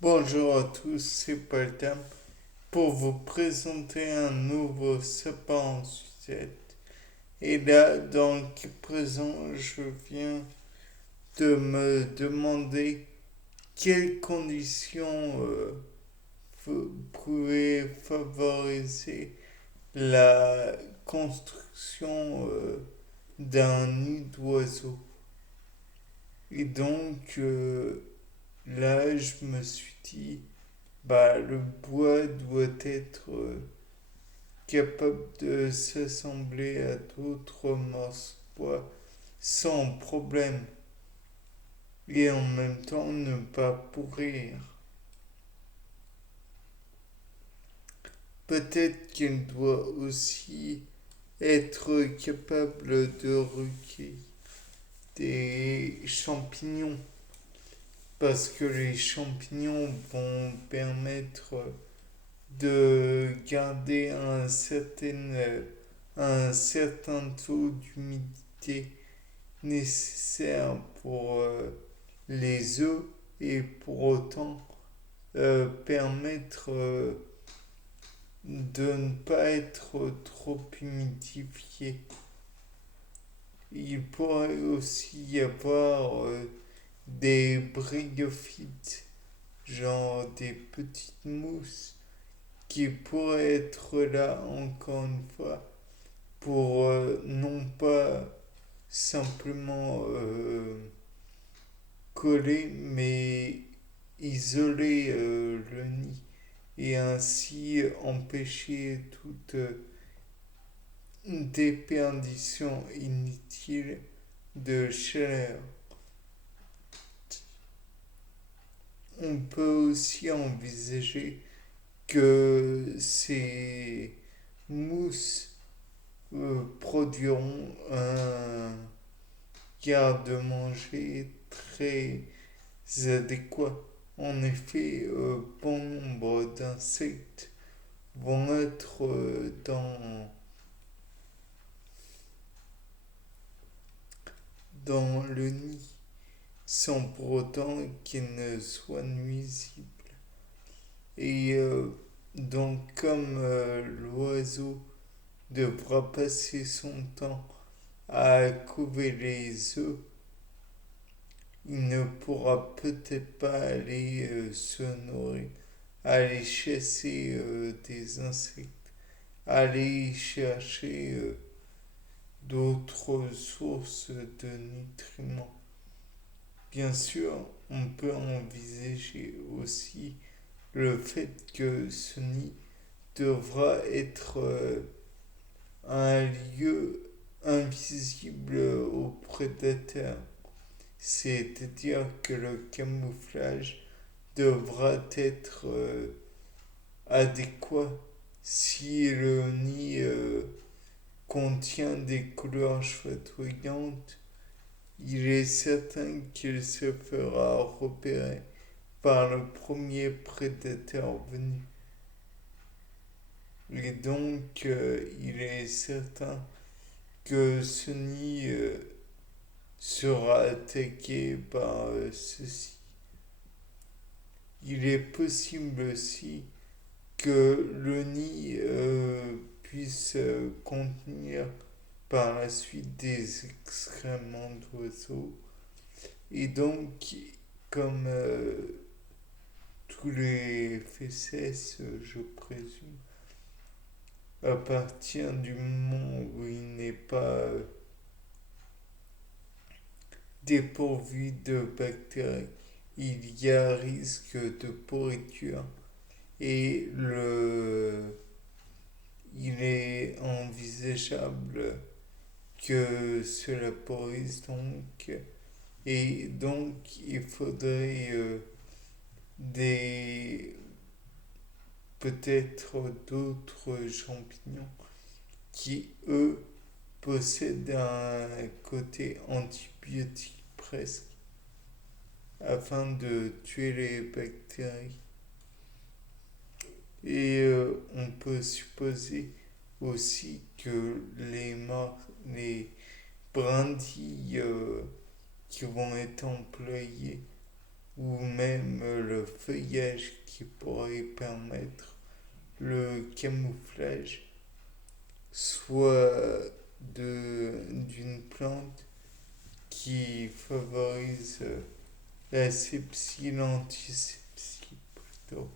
Bonjour à tous, c'est Paul Tam pour vous présenter un nouveau sapin en sucette. Et là, dans le cas présent, je viens de me demander quelles conditions vous pouvez favoriser la construction d'un nid d'oiseau. Et donc, là, je me suis dit, bah, le bois doit être capable de s'assembler à d'autres morceaux de bois sans problème et en même temps ne pas pourrir. Peut-être qu'elle doit aussi être capable de recueillir des champignons parce que les champignons vont permettre de garder un certain taux d'humidité nécessaire pour les œufs et pour autant permettre de ne pas être trop humidifié. Il pourrait aussi y avoir des bryophytes, genre des petites mousses, qui pourraient être là encore une fois pour non pas simplement coller mais isoler le nid et ainsi empêcher toute déperdition inutile de chaleur. On peut aussi envisager que ces mousses produiront un garde-manger très adéquat. En effet, bon nombre d'insectes vont être dans le nid sans pour autant qu'il ne soit nuisible. Et donc comme l'oiseau devra passer son temps à couver les œufs, il ne pourra peut-être pas aller se nourrir, aller chasser des insectes, aller chercher d'autres sources de nutriments. Bien sûr, on peut envisager aussi le fait que ce nid devra être un lieu invisible aux prédateurs. C'est-à-dire que le camouflage devra être adéquat. Si le nid contient des couleurs chatoyantes, il est certain qu'il se fera repérer par le premier prédateur venu. Et donc, il est certain que ce nid sera attaqué par ceci. Il est possible aussi que le nid puisse contenir par la suite des excréments d'oiseaux. Et donc, comme tous les fesses, je présume, à partir du moment où il n'est pas dépourvu de bactéries, il y a risque de pourriture et il est envisageable que cela pourrisse donc et donc il faudrait des peut-être d'autres champignons qui eux possèdent un côté antibiotique presque afin de tuer les bactéries. Et on peut supposer aussi que les brindilles qui vont être employées ou même le feuillage qui pourrait permettre le camouflage, soit d'une plante qui favorise la sepsie, l'antisepsie plutôt.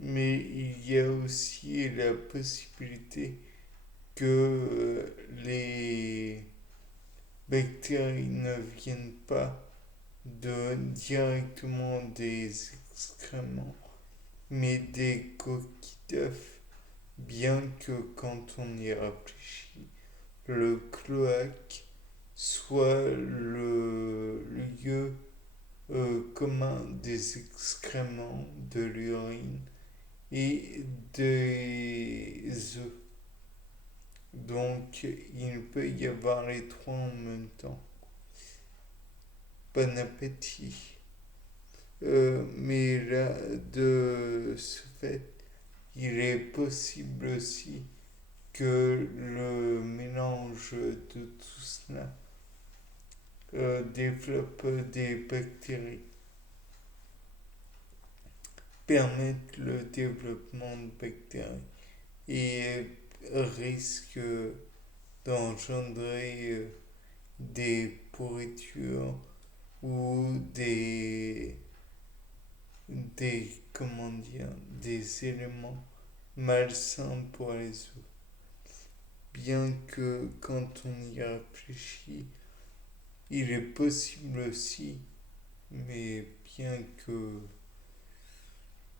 Mais il y a aussi la possibilité que les bactéries ne viennent pas directement des excréments, mais des coquilles d'œufs, bien que quand on y réfléchit, le cloaque soit le lieu commun des excréments, de l'urine et des œufs. Donc il peut y avoir les trois en même temps. Bon appétit. Mais là, de ce fait, il est possible aussi que le mélange de tout cela développe des bactéries, permette le développement de bactéries et risque d'engendrer des pourritures ou comment dire, des éléments malsains pour les eaux. Bien que quand on y réfléchit, il est possible aussi, mais bien que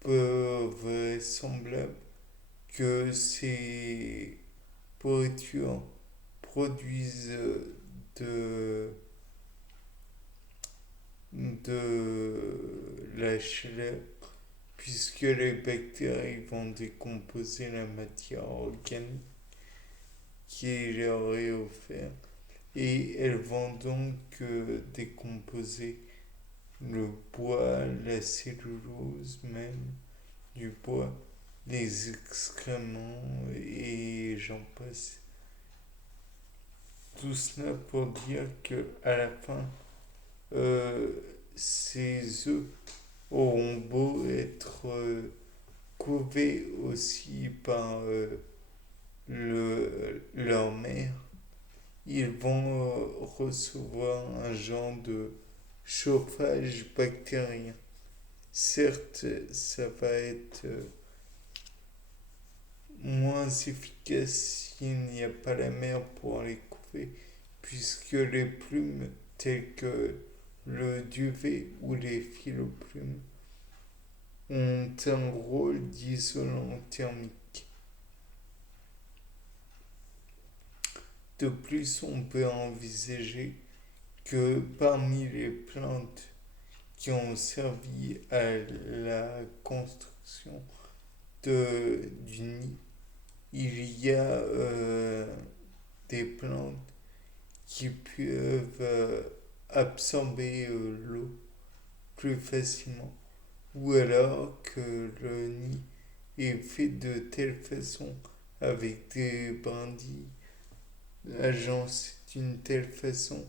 peu vraisemblable, que ces pourritures produisent de, de la chaleur, puisque les bactéries vont décomposer la matière organique qui leur est offerte et elles vont donc décomposer le bois, la cellulose même du bois, les excréments et j'en passe. Tout cela pour dire que à la fin, euh, ces œufs auront beau être couvés aussi par leur mère, ils vont recevoir un genre de chauffage bactérien. Certes, ça va être moins efficace s'il n'y a pas la mer pour les couver, puisque les plumes telles que le duvet ou les filoplumes ont un rôle d'isolant thermique. De plus, on peut envisager que parmi les plantes qui ont servi à la construction du nid, il y a des plantes qui peuvent absorber l'eau plus facilement, ou alors que le nid est fait de telle façon avec des brindilles agencées d'une telle façon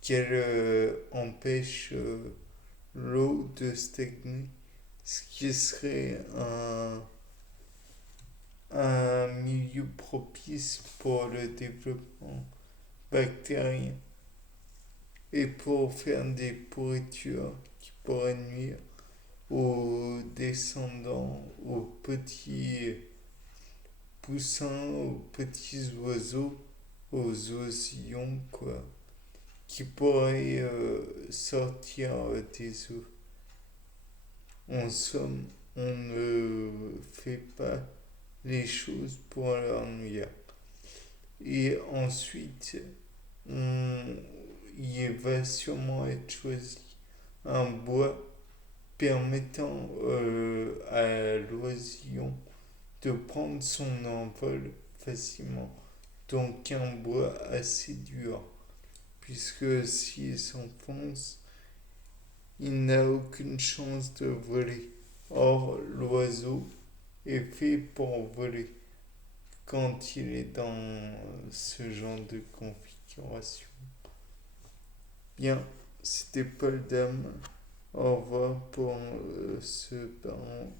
qu'elle empêche l'eau de stagner, ce qui serait un milieu propice pour le développement bactérien et pour faire des pourritures qui pourraient nuire aux descendants, aux petits poussins, aux petits oiseaux, aux oisillons, quoi, qui pourraient sortir des œufs. En somme, on ne fait pas les choses pour leur nuire. Et ensuite, il va sûrement être choisi un bois permettant à l'oisillon de prendre son envol facilement. Donc un bois assez dur, puisque s'il s'enfonce, il n'a aucune chance de voler. Or, l'oiseau est fait pour voler quand il est dans ce genre de configuration. Bien, c'était Paul Dame. Au revoir pour ce parent.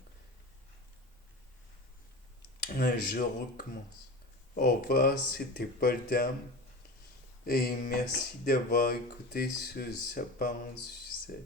Je recommence. Au revoir, c'était Paul Dame. Et merci d'avoir écouté ce sapin succès.